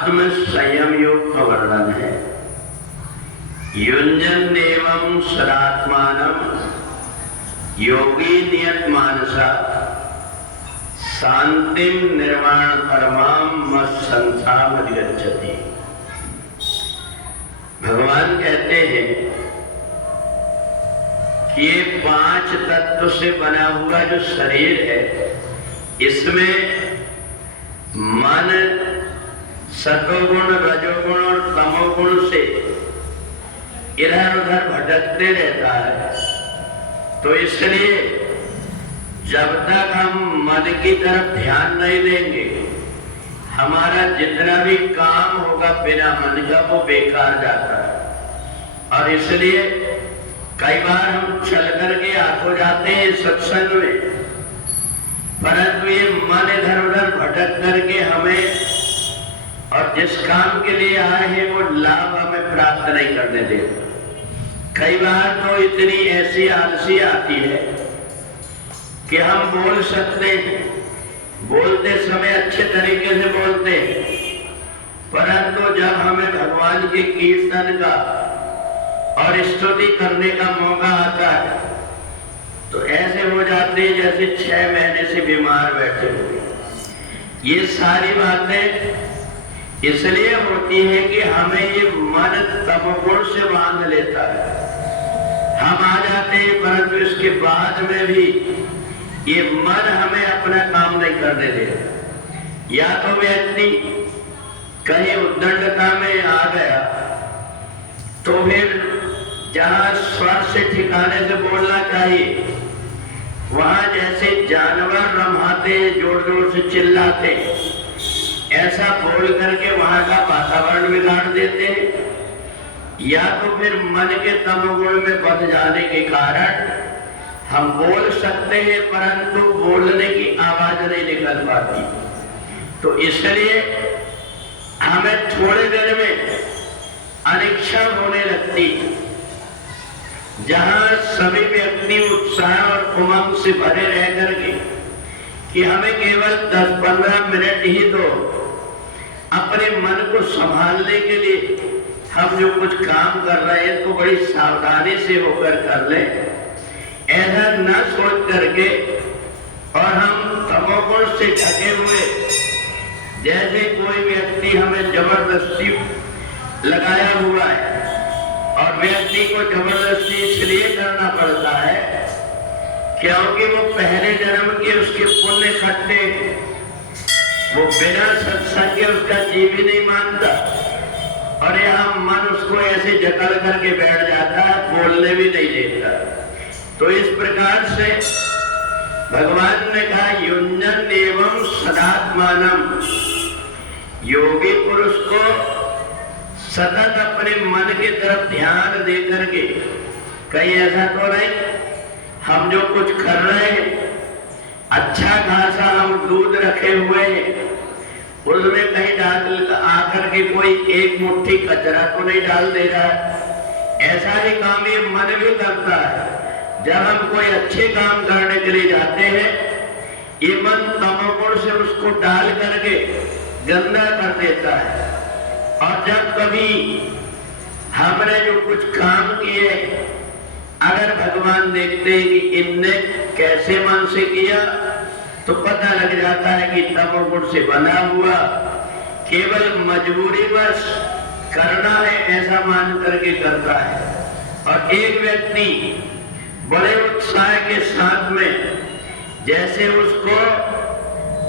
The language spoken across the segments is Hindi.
आत्म संयम योग का वर्णन है। युंजन एवं सदात्मानम योगी नियत मानसा शांतिम निर्वाण परमाम मत संसाम अधिगच्छति। भगवान कहते हैं कि ये 5 तत्व से बना हुआ जो शरीर है, इसमें मन सतोगुण, रजोगुण और तमोगुण से इधर उधर भटकते रहता है। तो इसलिए जब तक हम मन की तरफ ध्यान नहीं देंगे, हमारा जितना भी काम होगा बिना मन का वो बेकार जाता है। और इसलिए कई बार हम चल करके आपको जाते हैं सत्संग में, परंतु ये मन इधर उधर भटक करके हमें और जिस काम के लिए आए हैं वो लाभ हमें प्राप्त नहीं करने देता। कई बार तो इतनी ऐसी आलसी आती है कि हम बोल सकते हैं, बोलते समय अच्छे तरीके से बोलते हैं, परंतु जब हमें भगवान के कीर्तन का और स्तुति करने का मौका आता है तो ऐसे हो जाते हैं जैसे 6 महीने से बीमार बैठे हुए। ये सारी बातें इसलिए होती है कि हमें ये मन तमोगुण से बांध लेता है। हम आ जाते हैं, परंतु इसके बाद में भी ये मन हमें अपना काम नहीं करने देता। या तो व्यक्ति कहीं उद्दंडता में आ गया तो फिर जहां स्वर से ठिकाने से बोलना चाहिए, वहां जैसे जानवर रमाते, जोर जोर से चिल्लाते, ऐसा बोल करके वहां का वातावरण बिगाड़ देते हैं। या तो फिर मन के तमोगुण में बंध जाने के कारण हम बोल सकते हैं, परंतु बोलने की आवाज नहीं निकल पाती। तो इसलिए हमें थोड़े देर में अनिच्छा होने लगती, जहां सभी व्यक्ति उत्साह और उमंग से भरे रह करके कि हमें केवल 10-15 मिनट ही दो, अपने मन को संभालने के लिए हम जो कुछ काम कर रहे हैं तो बड़ी सावधानी से होकर कर लें, ऐसा न सोच करके और हम तमोगुण से ढके हुए जैसे कोई व्यक्ति हमें जबरदस्ती लगाया हुआ है। और व्यक्ति को जबरदस्ती इसलिए करना पड़ता है क्योंकि वो पहले जन्म के उसके पुण्य इकट्ठे, वो बिना सत्संग के उसका जीव ही नहीं मानता, और यहाँ मन उसको ऐसे जकड़ करके बैठ जाता है, बोलने भी नहीं देता। तो इस प्रकार से भगवान ने कहा युंजन एवं सदात्मानम, योगी पुरुष को सतत अपने मन की तरफ ध्यान दे करके, कहीं ऐसा तो नहीं हम जो कुछ कर रहे हैं, अच्छा खासा हम दूध रखे हुए हैं, उसमें कहीं डाल आकर के कोई एक मुट्ठी कचरा तो नहीं डाल दे रहा है। ऐसा ही काम ये मन भी करता है। जब हम कोई अच्छे काम करने के लिए जाते हैं, ये मन तमोगुण से उसको डाल करके गंदा कर देता है। और जब कभी हमने जो कुछ काम किए, अगर भगवान देखते हैं कि इनने कैसे मन से किया, तो पता लग जाता है कि तमोगुण से बना हुआ, केवल मजबूरीवश करना है ऐसा मान करके करता है। और एक व्यक्ति बड़े उत्साह के साथ में, जैसे उसको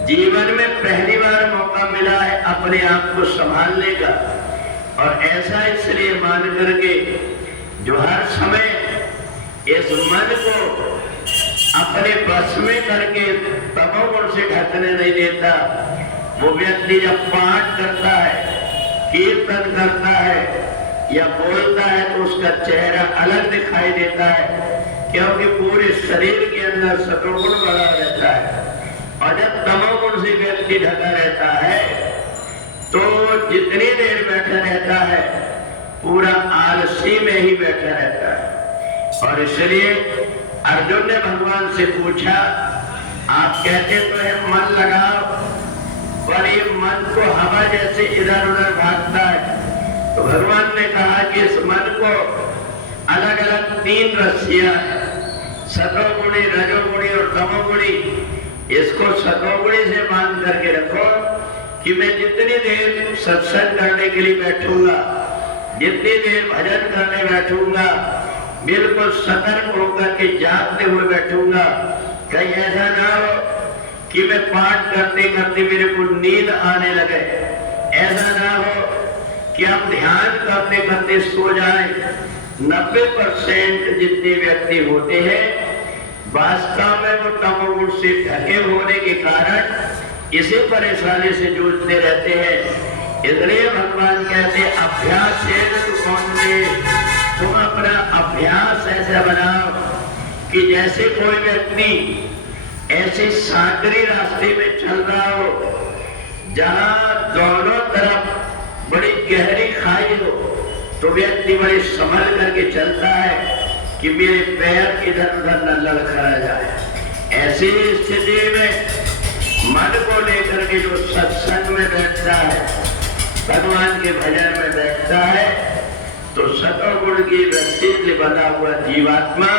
जीवन में पहली बार मौका मिला है अपने आप को संभालने का, और ऐसा इसलिए मान करके जो हर समय इस मन को अपने बस में करके तमोगुण से ढकने नहीं देता, वो व्यक्ति जब पाठ करता है, कीर्तन करता है या बोलता है तो उसका चेहरा अलग दिखाई देता है, क्योंकि पूरे शरीर के अंदर सतोगुण बना रहता है। और जब तमोगुण से व्यक्ति ढका रहता है तो जितनी देर बैठा रहता है पूरा आलसी में ही बैठा रहता है। और इसलिए अर्जुन ने भगवान से पूछा, आप कहते तो है मन लगाओ, और ये मन को हवा जैसे इधर उधर भागता है। तो भगवान ने कहा कि इस मन को अलग अलग 3 रस्सियां, सतोगुणी, रजोगुणी और तमोगुणी, इसको सतोगुणी से बांध करके रखो कि मैं जितनी देर सत्संग करने के लिए बैठूंगा, जितनी देर भजन करने बैठूंगा, बिल्कुल सतर्क होकर के जागते हुए बैठूंगा। कहीं ऐसा ना हो कि मैं पाठ करते करते मेरे को नींद आने लगे, ऐसा ना हो कि हम ध्यान करते करते सो जाएं। 90% जितने व्यक्ति होते हैं वास्तव में वो तमोगुण से ढके होने के कारण इसी परेशानी से जूझते रहते हैं। इसलिए भगवान कहते अभ्यास है तो कौन दे, तुम अपना अभ्यास ऐसा बनाओ कि जैसे कोई व्यक्ति ऐसे सांकरी रास्ते में चल रहा हो जहां दोनों तरफ बड़ी गहरी खाई हो, तो व्यक्ति बड़े संभल करके चलता है कि मेरे पैर इधर उधर न लड़खड़ा जाए। ऐसी स्थिति में मन को लेकर के जो सत्संग में बैठता है, भगवान के भजन में बैठता है, तो सतोगुण की रस्सी से बंधा हुआ जीवात्मा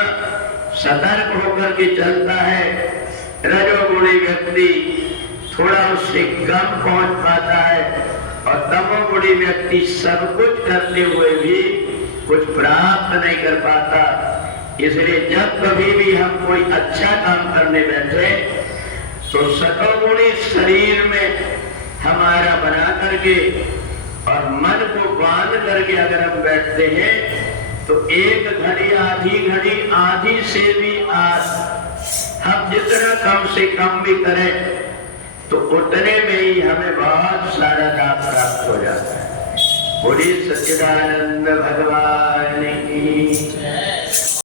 सतर्क होकर के चलता है। रजोगुणी व्यक्ति थोड़ा उससे कम पहुंच पाता है और तमोगुणी व्यक्ति सब कुछ करते हुए भी कुछ प्राप्त नहीं कर पाता। इसलिए जब कभी भी हम कोई अच्छा काम करने बैठे तो सतोगुणी शरीर में हमारा बना करके और मन को बांध करके अगर हम बैठते हैं तो एक घड़ी आधी से भी हम जितना कम से कम भी करें तो उतने में ही हमें बहुत सारा लाभ प्राप्त हो जाता है। बोलिए सच्चिदानंद भगवान